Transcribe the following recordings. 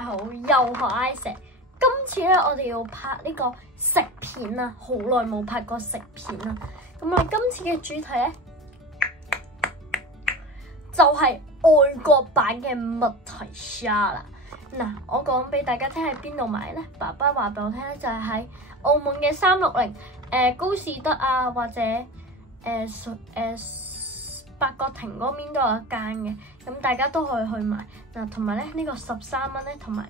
位好，又學 Isaac。今次咧，我哋要拍呢個食片啊，好耐冇拍過食片啦。咁我哋今次嘅主題咧，就係外國版嘅麥提莎啦。嗱，我講俾大家聽喺邊度買咧？爸爸話俾我聽咧，就係喺澳門嘅360，高士德啊，或者八角亭嗰邊都有一間嘅，咁大家都可以去買。嗱，同埋咧呢個13蚊咧，同埋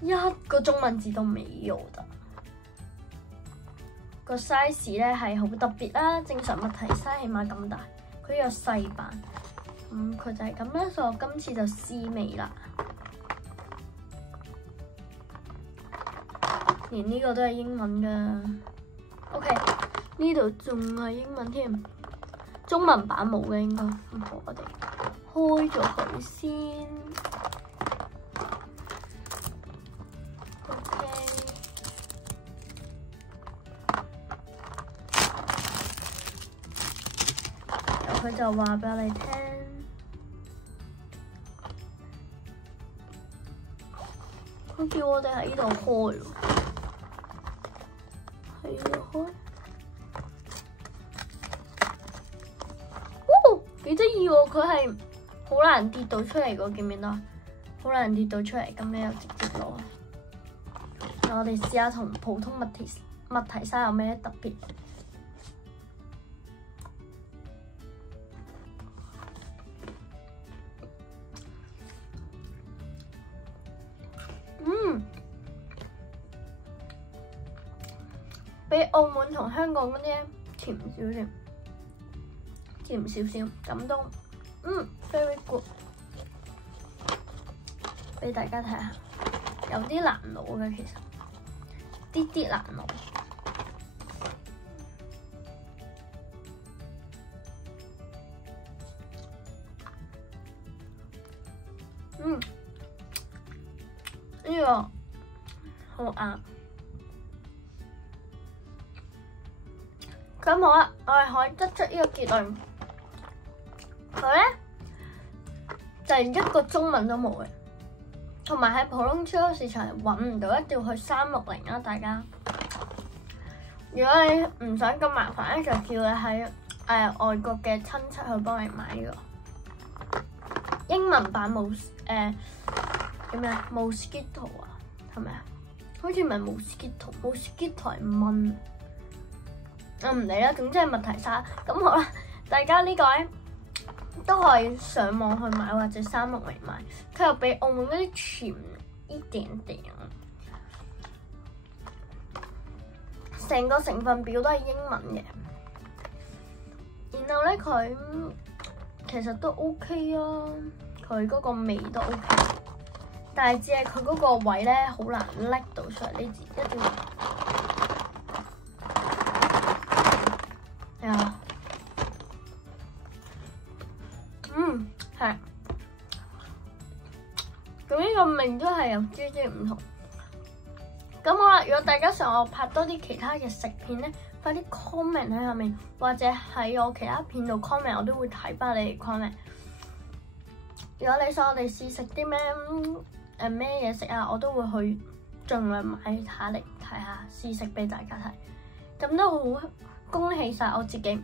一個中文字都沒有的。個 size 咧係好特別啦，正常麥提莎起碼咁大，佢有細版，佢就係咁啦，所以我今次就試味啦。連呢個都係英文噶 ，OK， 呢度仲係英文添，中文版冇嘅應該，咁我哋開咗佢先 ，OK， 然後佢就話俾我哋聽，佢叫我哋喺呢度開。幾得意喎！佢係好難跌到出嚟個，見唔見到？好難跌到出嚟，咁你又直接攞。我哋試下同普通麥提莎有咩特別？比澳門同香港嗰啲甜少少。甜少少，咁都very good， 俾大家睇下，有啲難攞嘅其實，啲難攞。呢個好硬。咁好啦，我哋可以得出呢個結論。佢咧就係一個中文都冇嘅，同埋喺普通超級市場揾唔到，一定要去360啦。大家，如果你唔想咁麻煩咧，就叫你喺外國嘅親戚去幫你買呢個英文版冇叫咩啊 Mosquito 啊，係咪啊？好似唔係 Mosquito 係蚊。我唔理啦，總之係麥提莎。咁好啦，大家呢個咧都可以上網去買或者360買，佢又比澳門嗰啲甜一點點。成個成分表都係英文嘅，然後咧佢其實都 OK 啊，佢嗰個味都 OK， 但係只係佢嗰個位咧好難拎到出嚟，呢一定要。係，咁呢個味都係有啲唔同。咁好啦，如果大家想我拍多啲其他嘅食片咧，快啲 comment 喺下面，或者喺我其他片度 comment， 我都會睇翻你哋 comment。如果你想我哋試食啲咩嘢食啊，我都會去盡量買下嚟睇下試食俾大家睇。咁都好恭喜晒我自己，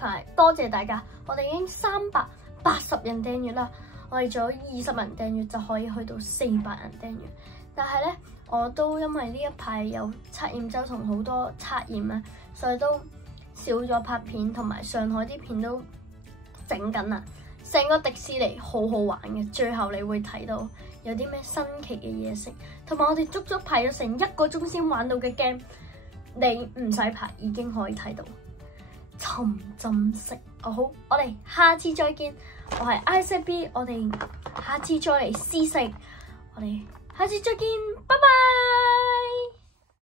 係多謝大家，我哋已經380人訂閱啦，我哋仲有20人訂閱就可以去到400人訂閱。但係咧，我都因為呢一排有測驗周同好多測驗啊，所以都少咗拍片，同埋上海啲片都整緊啦。成個迪士尼好好玩嘅，最後你會睇到有啲咩新奇嘅嘢食，同埋我哋足足排咗成1個鐘先玩到嘅 game， 你唔使排已經可以睇到。沉浸式，好，我哋下次再見。我係 Isaac B， 我哋下次再嚟試食，我哋下次再見，拜拜。